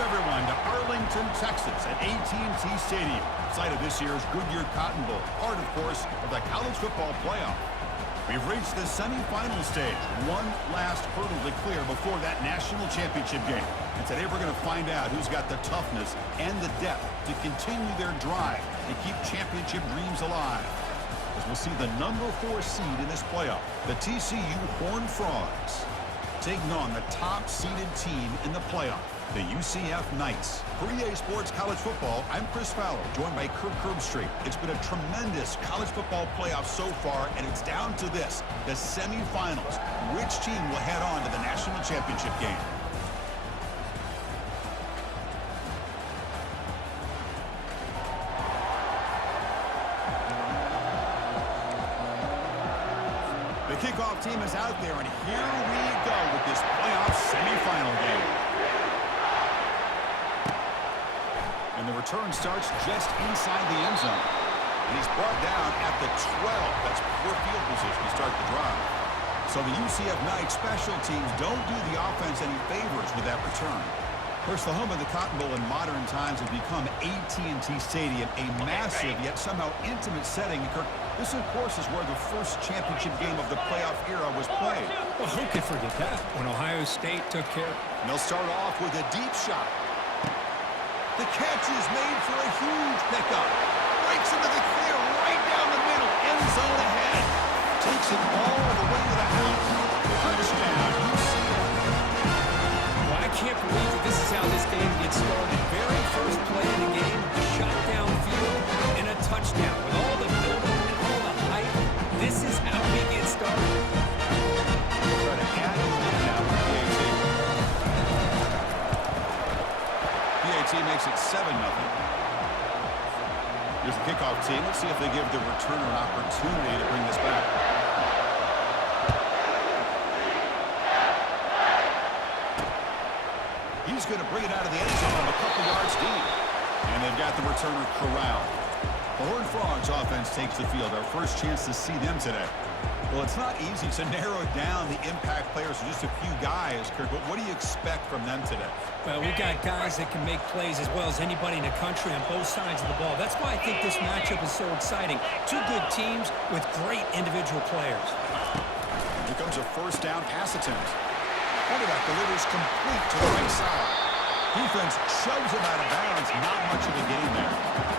Welcome, everyone, to Arlington, Texas at AT&T Stadium, site of this year's Goodyear Cotton Bowl, part, of course, of the college football playoff. We've reached the semifinal stage, one last hurdle to clear before that national championship game. And today we're going to find out who's got the toughness and the depth to continue their drive and keep championship dreams alive. As we'll see the number 4 seed in this playoff, the TCU Horned Frogs, taking on the top-seeded team in the playoff, the UCF Knights. For EA Sports College Football, I'm Chris Fowler, joined by Kirk Herbstreit. It's been a tremendous college football playoff so far, and it's down to this, the semifinals. Which team will head on to the national championship game? The kickoff team is out there, and here we go with this playoff semifinal game. And the return starts just inside the end zone. And he's brought down at the 12. That's poor field position to start the drive. So the UCF Knights special teams don't do the offense any favors with that return. Of course, the home of the Cotton Bowl in modern times has become AT&T Stadium, a massive yet somehow intimate setting. This, of course, is where the first championship game of the playoff era was played. Well, who could forget that when Ohio State took care? And they'll start off with a deep shot. The catch is made for a huge pickup. Breaks into the clear right down the middle. End zone ahead. Takes it all the way to the house. Touchdown, UCF. Well, I can't believe that this is how this game gets started. Very first play of the game, a shot downfield and a touchdown. With all the building and all the hype, this is how we get started. Try to add a lead now for PAT. PAT makes it 7-0. Here's the kickoff team. Let's see if they give the returner an opportunity to bring this back. He's going to bring it out of the end zone a couple yards deep. And they've got the returner corralled. The Horned Frogs offense takes the field. Our first chance to see them today. Well, it's not easy to narrow down the impact players to just a few guys, Kirk, but what do you expect from them today? Well, we got guys that can make plays as well as anybody in the country on both sides of the ball. That's why I think this matchup is so exciting. Two good teams with great individual players. Here comes a first down pass attempt. Quarterback delivers complete to the right side. Defense shoves him out of bounds. Not much of a gain there.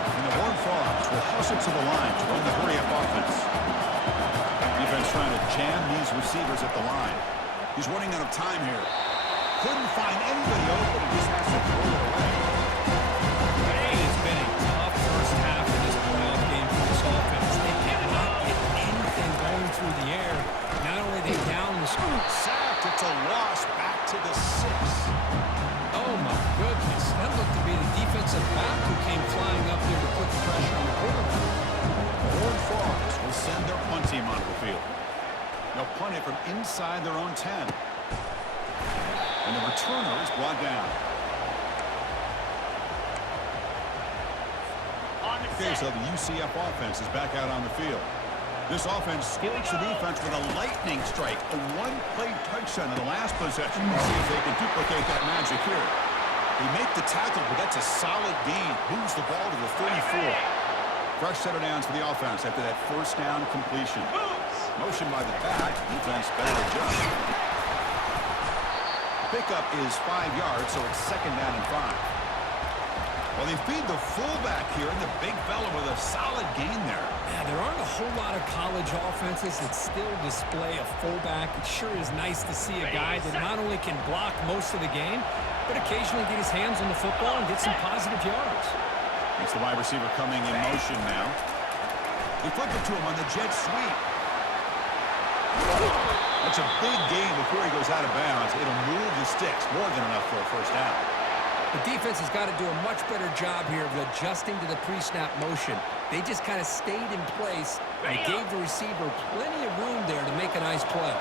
And the Horned Frogs will hustle to the line to run the hurry-up offense. Defense trying to jam these receivers at the line. He's running out of time here. Couldn't find anybody open and just has to throw it away. It has been a tough first half of this playoff game for this offense. They cannot get anything going through the air. Not only are they down the score. Sacked. It's a loss back to the 6. Oh, my goodness. That looked to be the defensive back who came flying up there to put the pressure on the quarterback. The Horned Frogs will send their punt team onto the field. They'll punt it from inside their own 10. And the returner is brought down. Okay, so the UCF offense is back out on the field. This offense scorched the defense with a lightning strike, a one-play touchdown in the last possession. We'll see if they can duplicate that magic here. They make the tackle, but that's a solid gain. Moves the ball to the 34. Fresh set of downs for the offense after that first down completion. Motion by the back. Defense better adjust. Pickup is 5 yards, so it's second down and 5. Well, they feed the fullback here, and the big fella with a solid gain there. Yeah, there aren't a whole lot of college offenses that still display a fullback. It sure is nice to see a guy that not only can block most of the game, but occasionally get his hands on the football and get some positive yards. It's the wide receiver coming in motion now. They flip it to him on the jet sweep. That's a big gain before he goes out of bounds. It'll move the sticks, more than enough for a first down. The defense has got to do a much better job here of adjusting to the pre-snap motion. They just kind of stayed in place and gave the receiver plenty of room there to make a nice play.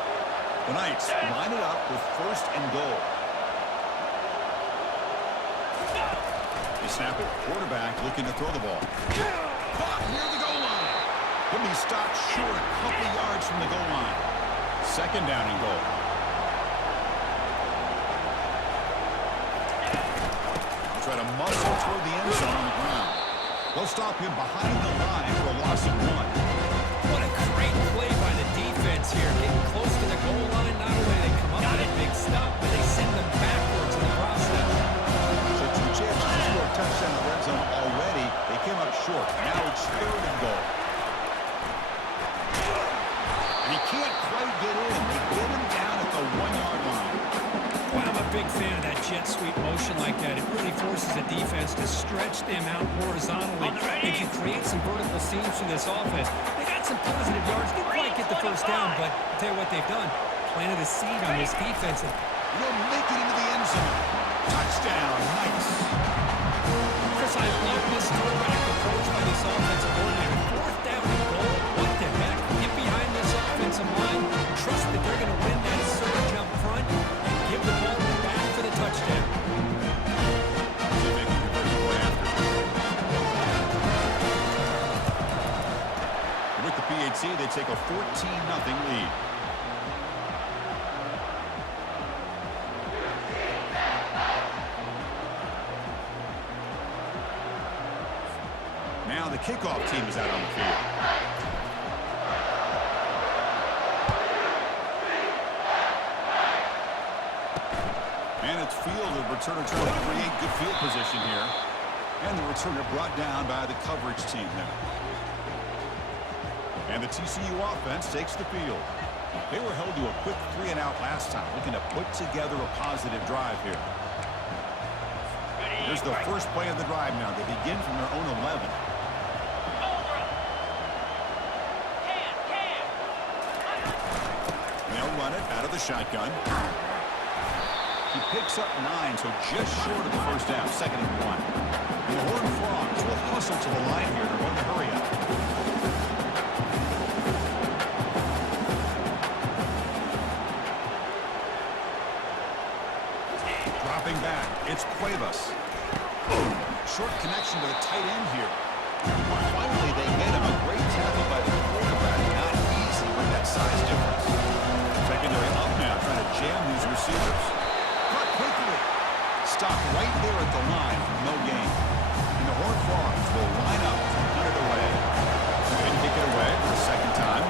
The Knights line it up with first and goal. They snap it. Quarterback looking to throw the ball. Caught near the goal line. He'll be stopped short a couple yards from the goal line. Second down and goal. muscle toward the end zone on the ground. They'll stop him behind the line for a loss of 1. What a great play by the defense here. Getting close to the goal line, not only they come up with a big stop, but they send them backwards in the process. So 2 chances to score a touchdown in the red zone already. They came up short. Now it's 3rd and goal. And he can't quite get in. They get him down at the 1-yard line. Well, I'm a big fan of that jet sweep motion like that. It really forces the defense to stretch them out horizontally and can create some vertical seams for this offense. They got some positive yards. Didn't quite get the first down, but I'll tell you what they've done. Planted a seed on this defense. He'll make it into the end zone. Touchdown. Nice. Chris, I love this throwback approach by this offensive coordinator. 4th down and goal. What the heck? Get behind this offensive line. Trust that they're going to win that surge up front and give the ball back for the touchdown. So they can convert the play after. With the PAT, they take a 14-0 lead. Now the kickoff team is out on the field. And it's field. The returner trying to create good field position here. And the returner brought down by the coverage team there. And the TCU offense takes the field. They were held to a quick 3-and-out last time, looking to put together a positive drive here. Here's the first play of the drive now. They begin from their own 11. They'll run it out of the shotgun. He picks up 9, so just short of the first down, 2nd and 1. And the Horned Frogs will hustle to the line here. They're going to hurry up. Dropping back, it's Cuevas. Short connection with a tight end here. Finally, they get him. A great tackle by the quarterback. Not easy with that size difference. Secondary up now, trying to jam these receivers. Cut quickly. Stopped right there at the line. No gain. And the Horned Frogs will line up to put it away. They kick it away for the 2nd time.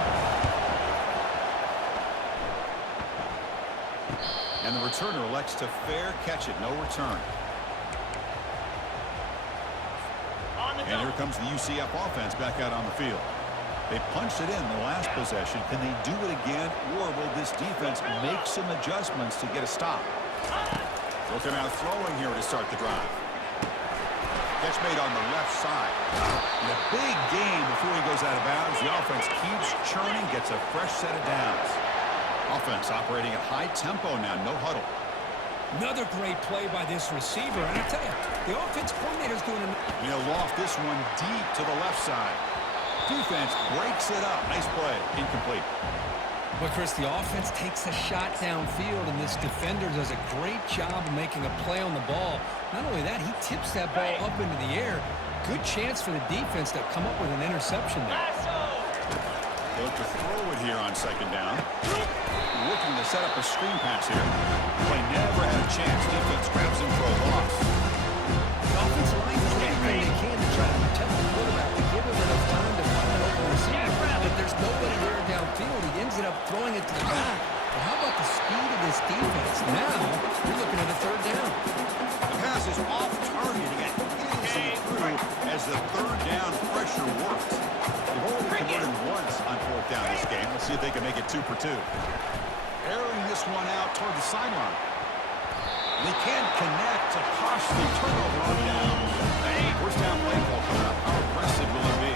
And the returner elects to fair catch it. No return. And here comes the UCF offense back out on the field. They punched it in the last possession. Can they do it again, or will this defense make some adjustments to get a stop? Looking out throwing here to start the drive. Catch made on the left side. And a big gain before he goes out of bounds. The offense keeps churning, gets a fresh set of downs. Offense operating at high tempo now, no huddle. Another great play by this receiver. And I tell you, the offense coordinator's doing an... He'll loft this one deep to the left side. Defense breaks it up. Nice play. Incomplete. But, Chris, the offense takes a shot downfield, and this defender does a great job of making a play on the ball. Not only that, he tips that ball up into the air. Good chance for the defense to come up with an interception there. They look to throw it here on 2nd down. Looking to set up a screen pass here. Play never had a chance. Defense grabs him for a loss. The offensive line does everything they can to try to protect the quarterback, to give him enough time to find an open receiver. But there's nobody there downfield. He ends up throwing it to the back. But how about the speed of this defense? Now, you're looking at a 3rd down. The pass is off target. He got easy through as the 3rd down pressure works. They've only converted once on 4th down this game. Let's see if they can make it 2 for 2. Airing this one out toward the sideline. They can't connect. A costly turnover on downs. First down play call coming up. How aggressive will it be?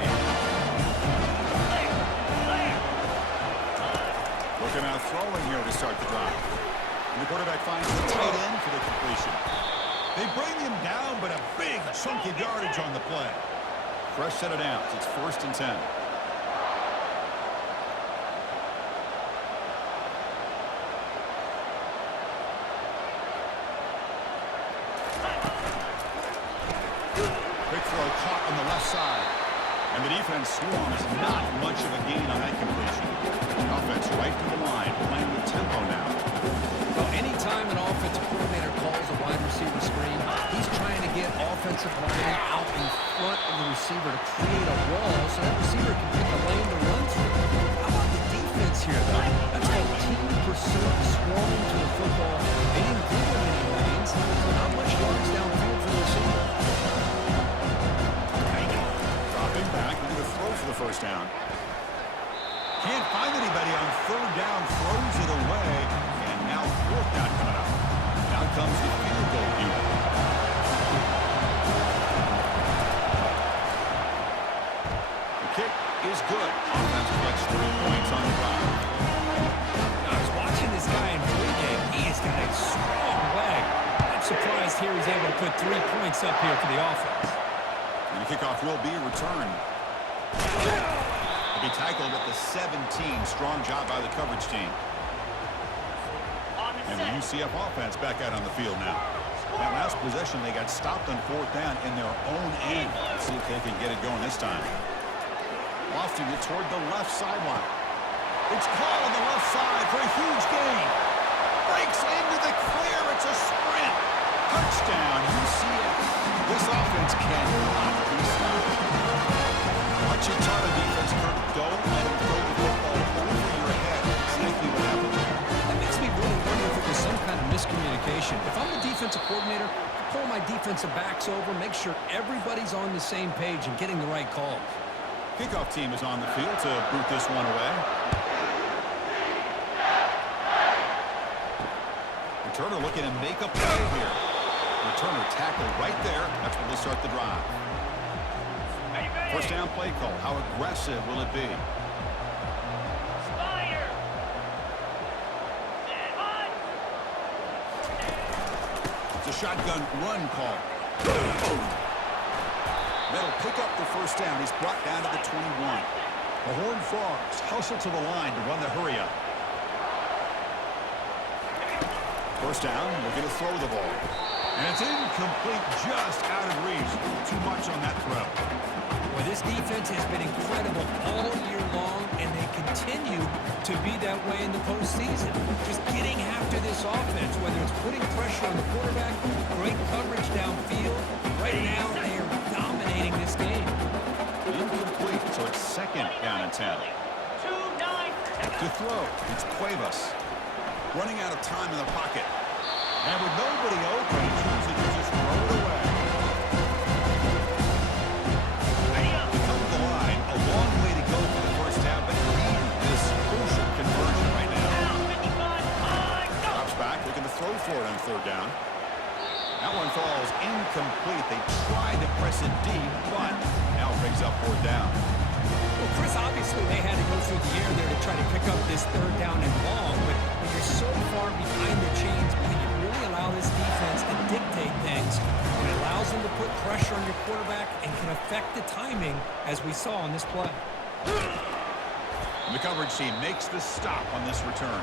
Looking out throwing here to start the drive. And the quarterback finds the tight end for the completion. They bring him down, but a big chunk of yardage on the play. Fresh set of downs. It's 1st and 10. Caught on the left side. And the defense swarms. Not much of a gain on that completion. Offense right to the line, playing with tempo now. Well, anytime an offensive coordinator calls a wide receiver screen. He's trying to get offensive line out in front of the receiver to create a wall so that receiver can pick a lane to run through. How about the defense here, though? That's called team pursuit, swarming to the football. They didn't give him any lanes, so not much yards downfield for the receiver. Dropping back, looking to throw for the first down. Can't find anybody on third down, throws it away, and now fourth down coming up. Now comes the field goal unit. The kick is good. Offense collects 3 points on the drive. I was watching this guy in pregame. He has got a strong leg. I'm surprised here he's able to put 3 points up here for the offense. And the kickoff will be returned. He'll be tackled at the 17. Strong job by the coverage team. And the UCF offense back out on the field now. That last possession, they got stopped on fourth down in their own end. Let's see if they can get it going this time. Lofting it toward the left sideline. It's caught on the left side for a huge gain. Breaks into the clear. It's a sprint. Touchdown, UCF. This offense cannot be stopped. Wichita defense, Kirk, don't let him throw the football over your head. Exactly what happened there. That makes me really wonder if it was some kind of miscommunication. If I'm the defensive coordinator, I pull my defensive backs over, make sure everybody's on the same page and getting the right calls. Kickoff team is on the field to boot this one away. Returner looking to make a play here. Returner tackled right there. That's where they'll start the drive. First down play call. How aggressive will it be? It's a shotgun run call. That'll pick up the first down. He's brought down to the 21. The Horned Frogs hustle to the line to run the hurry up. First down, looking to throw the ball. And it's incomplete, just out of reach. Too much on that throw. Well, this defense has been incredible all year long, and they continue to be that way in the postseason. Just getting after this offense, whether it's putting pressure on the quarterback, great coverage downfield. Right now, they are dominating this game. Incomplete, so it's second down and 10. To throw, it's Cuevas. Running out of time in the pocket. And with nobody open, he chooses to just throw it away. To come to the line, a long way to go for the first half, but needing this crucial conversion right now. Drops back, looking to throw for it on third down. That one falls incomplete. They tried to press it deep, but now it brings up fourth down. Well, Chris, obviously they had to go through the air there to try to pick up this third down and long, but when you're so far behind the chains, can you really allow this defense to dictate things? It allows them to put pressure on your quarterback and can affect the timing, as we saw on this play. The coverage team makes the stop on this return.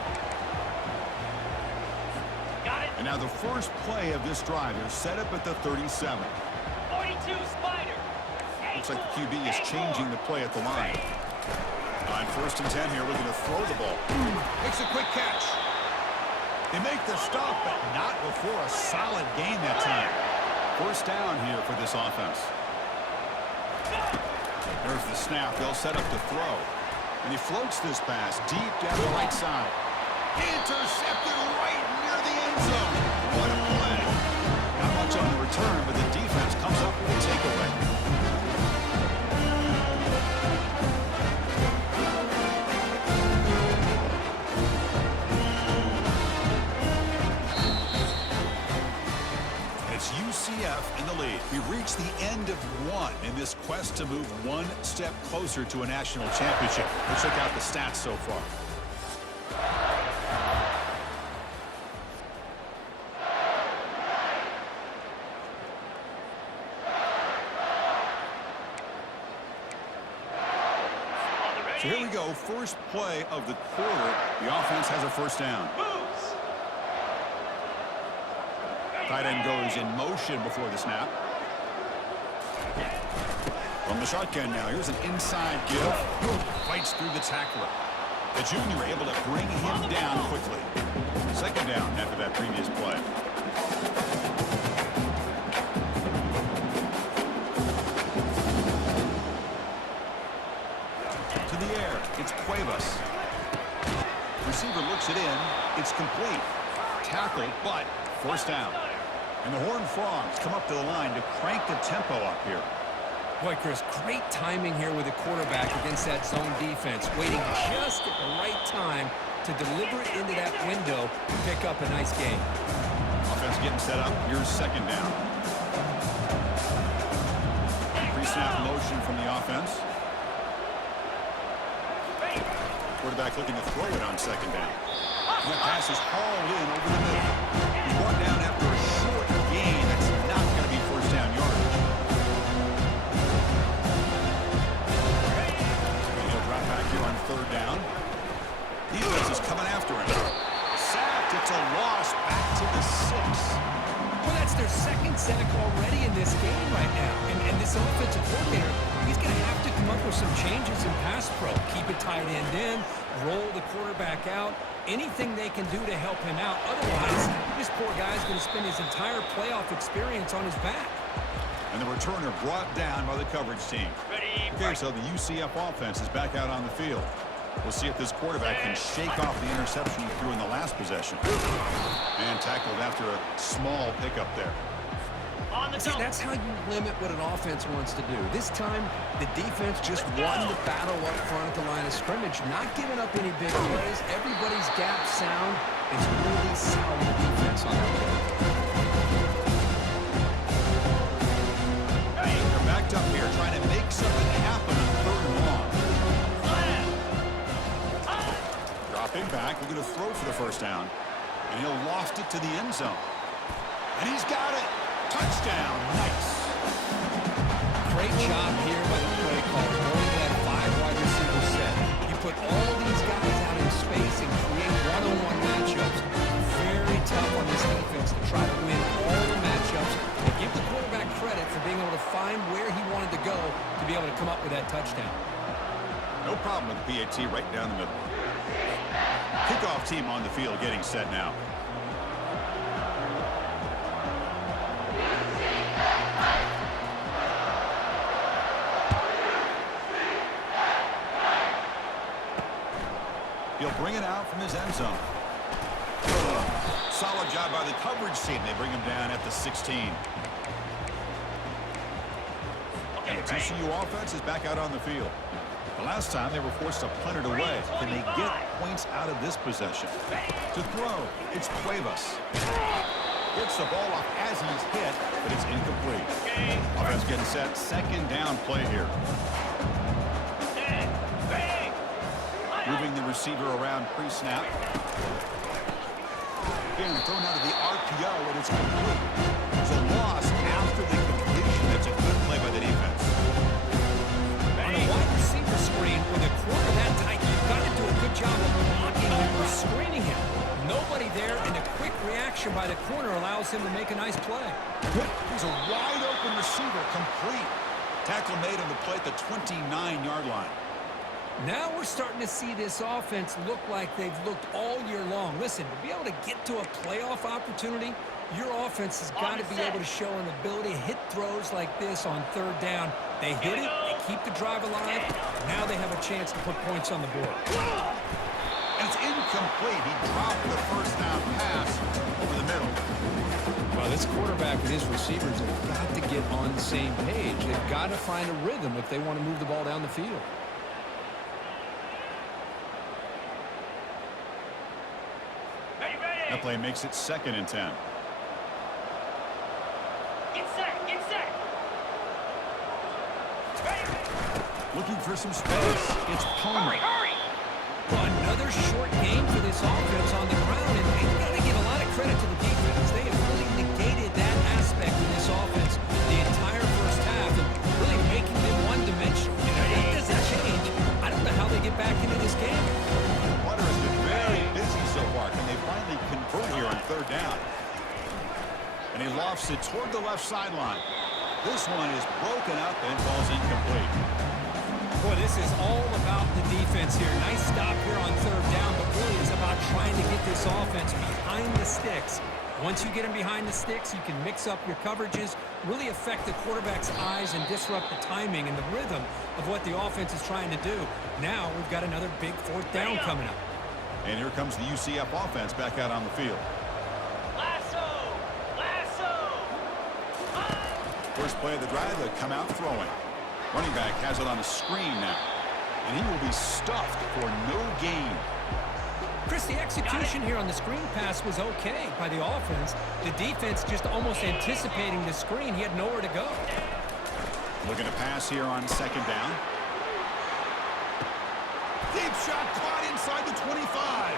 Got it. And now the first play of this drive is set up at the 37. 42 Spider. Looks like the QB is changing the play at the line. On first and 10 here, looking to throw the ball. Makes a quick catch. They make the stop, but not before a solid gain that time. First down here for this offense. There's the snap. They'll set up the throw. And he floats this pass deep down the right side. Intercepted right near the end zone. What a play. Not much on the return, but the defense comes up with a takeaway. UCF in the lead. We've reached the end of one in this quest to move one step closer to a national championship. Let's check out the stats so far. So here we go. First play of the quarter. The offense has a first down. Tight end goes in motion before the snap. From the shotgun now, here's an inside give. Fights through the tackler. The junior able to bring him down quickly. Second down after that previous play. To the air, it's Cuevas. Receiver looks it in. It's complete. Tackle, but first down. And the Horned Frogs come up to the line to crank the tempo up here. Boy, Chris, great timing here with the quarterback against that zone defense, waiting just at the right time to deliver it into that window to pick up a nice gain. Offense getting set up. Here's second down. Pre-snap motion from the offense. Quarterback looking to throw it on second down. And that pass is hauled in over the middle. He's brought down after a short gain. That's not going to be first down yardage. And he'll drop back here on third down. Defense is coming after him. Sacked. It's a loss back to the 6. Well, that's their second sack already in this game right now. And this offensive coordinator, he's going to have to come up with some changes in pass pro. Keep a tight end in, roll the quarterback out, anything they can do to help him out. Otherwise, this poor guy's going to spend his entire playoff experience on his back. And the returner brought down by the coverage team. Okay, so the UCF offense is back out on the field. We'll see if this quarterback can shake off the interception he threw in the last possession. And tackled after a small pickup there. See, that's how you limit what an offense wants to do. This time, the defense just won the battle up front at the line of scrimmage, not giving up any big plays. Everybody's gap sound. It's really solid defense on that play. They're backed up here trying to make something happen on third and long. Dropping back, looking to throw for the first down. And he'll loft it to the end zone. And he's got it. Touchdown. Nice. Great job here by the play caller, going to that 5-wide receiver set. You put all these guys out in space and create one-on-one matchups. Very tough on this defense to try to win all the matchups and give the quarterback credit for being able to find where he wanted to go to be able to come up with that touchdown. No problem with the PAT right down the middle. Kickoff team on the field getting set now. He'll bring it out from his end zone. Solid job by the coverage team. They bring him down at the 16. And the TCU offense is back out on the field. The last time they were forced to punt it away. Can they get points out of this possession? To throw, it's Cuevas. Gets the ball off as he's hit, but it's incomplete. Offense getting set. Second down play here. Moving the receiver around pre-snap. Again, thrown out of the RPO, and it's complete. It's a loss after the completion. That's a good play by the defense. On a wide receiver screen, with a quarter that tight, you've got to do a good job of blocking him or screening him. Nobody there, and a quick reaction by the corner allows him to make a nice play. He's a wide-open receiver, complete. Tackle made on the play at the 29-yard line. Now we're starting to see this offense look like they've looked all year long. Listen, to be able to get to a playoff opportunity, your offense has got to be able to show an ability to hit throws like this on third down. They hit it, they keep the drive alive. Now they have a chance to put points on the board. And it's incomplete. He dropped the first down pass over the middle. Well, this quarterback and his receivers have got to get on the same page. They've got to find a rhythm if they want to move the ball down the field. That play makes it 2nd and 10. Get set, get set. Looking for some space. It's Palmer. Hurry. Well, another short game for this offense on the ground, and you've got to give a lot of credit to the defense. They have really negated that aspect of this offense the entire first half and really making them one-dimensional. And if that doesn't change, I don't know how they get back into this game. Butter has been very busy so far. Can they finally convert here on third down? And he lofts it toward the left sideline. This one is broken up and falls incomplete. Boy, this is all about the defense here. Nice stop here on third down, but really it's about trying to get this offense behind the sticks. Once you get them behind the sticks, you can mix up your coverages, really affect the quarterback's eyes and disrupt the timing and the rhythm of what the offense is trying to do. Now we've got another big fourth down coming up. And here comes the UCF offense back out on the field. Lasso! First play of the drive, they come out throwing. Running back has it on a screen now. And he will be stuffed for no gain. Chris, the execution here on the screen pass was okay by the offense. The defense just almost anticipating the screen. He had nowhere to go. Looking to pass here on second down. Deep shot caught inside the 25.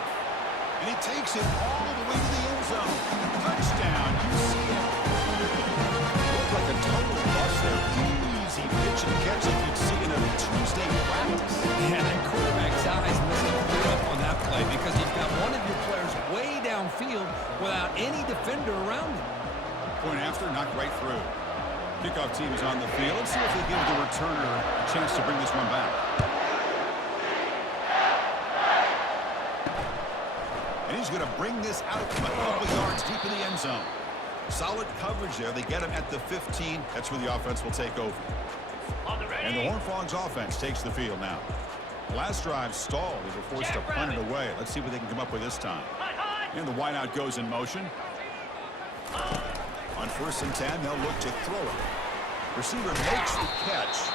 And he takes it all the way to the end zone. Touchdown, UCF. Looked like a total bust there. Easy pitch and catch like you'd see in a Tuesday practice. Yeah, that quarterback's eyes must have cleared up on that play because you've got one of your players way downfield without any defender around him. Point after, knocked right through. Kickoff team is on the field. Let's see if they give the returner a chance to bring this one back. And he's going to bring this out from a couple yards deep in the end zone. Solid coverage there. They get him at the 15. That's where the offense will take over. And the Horned Frogs offense takes the field now. Last drive stalled. They were forced to punt it away. Let's see what they can come up with this time. And the wideout goes in motion. On 1st and 10, they'll look to throw it. Receiver makes the catch.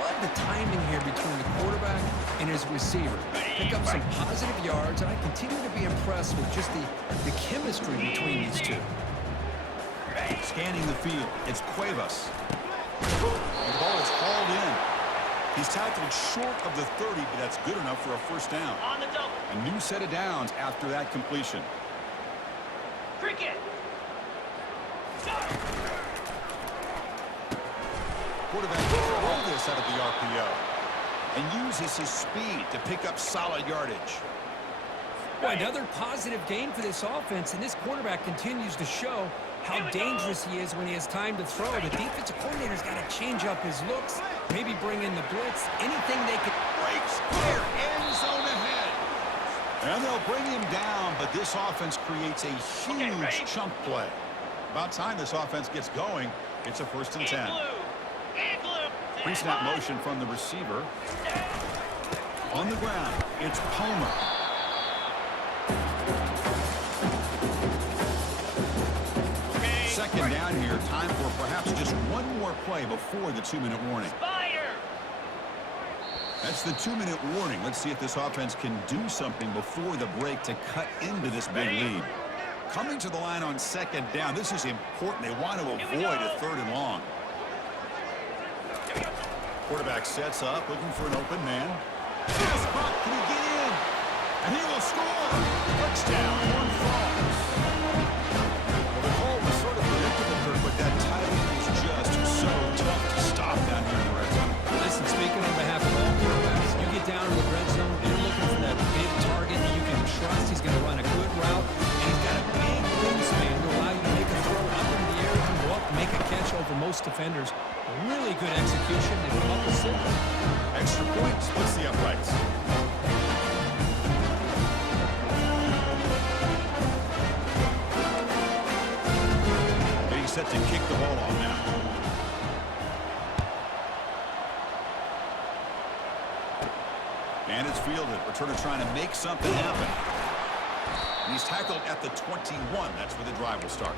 Love the timing here between the quarterback and his receiver. Pick up some positive yards, and I continue to be impressed with just the chemistry between these two. Scanning the field, it's Cuevas. And the ball is hauled in. He's tackled short of the 30, but that's good enough for a first down. On the double. A new set of downs after that completion. Cricket. Quarterback will throw this out of the RPO and uses his speed to pick up solid yardage. Boy, another positive gain for this offense, and this quarterback continues to show how dangerous he is when he has time to throw. The defensive coordinator's got to change up his looks, maybe bring in the blitz, anything they could. Breaks clear, end zone ahead. And they'll bring him down, but this offense creates a huge chunk play. About time this offense gets going. It's a 1st and 10. Pre-snap motion from the receiver. On the ground, it's Palmer. Second down here. Time for perhaps just one more play before the 2-minute warning. That's the 2-minute warning. Let's see if this offense can do something before the break to cut into this big lead. Coming to the line on second down. This is important. They want to avoid a 3rd and long. Quarterback sets up, looking for an open man. Yes, Buck, can he get in? And he will score. Touchdown, Horned Frogs. Well, the call was sort of predictable, Kirk, but that timing was just so tough to stop down here in the red zone. Listen, speaking on behalf of all quarterbacks, you get down in the red zone, you're looking for that big target that you can trust. He's going to run a good route, and he's got a big wingspan to allow you to make a throw up into the air. You can go up and make a catch over most defenders. Really good execution. They come up with 6. Extra point splits the uprights. Getting set to kick the ball off now. And it's fielded. Returner trying to make something happen. And he's tackled at the 21. That's where the drive will start.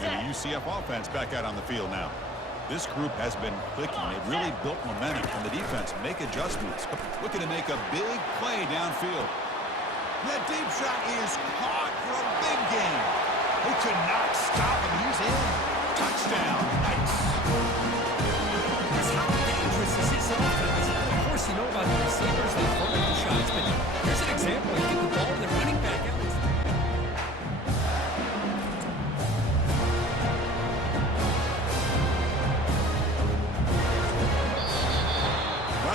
And the UCF offense back out on the field now. This group has been clicking. They've really built momentum, and the defense make adjustments. Looking to make a big play downfield. That deep shot is caught for a big gain. They could not stop him. He's in. Touchdown. Nice. Because how dangerous is this offense? Of course, you know about the receivers. They throw the shots, but here's an example. You get the ball, and they're running back out.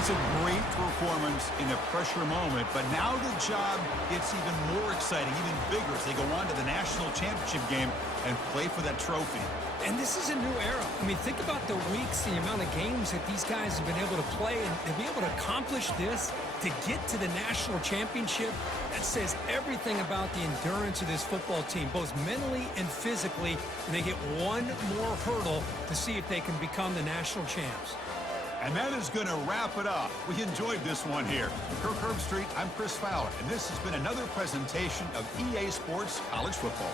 That's a great performance in a pressure moment, but now the job gets even more exciting, even bigger as they go on to the national championship game and play for that trophy. And this is a new era. I mean, think about the weeks, the amount of games that these guys have been able to play, and to be able to accomplish this, to get to the national championship, that says everything about the endurance of this football team, both mentally and physically, and they get one more hurdle to see if they can become the national champs. And that is going to wrap it up. We enjoyed this one here. For Kirk Herbstreit, I'm Chris Fowler, and this has been another presentation of EA Sports College Football.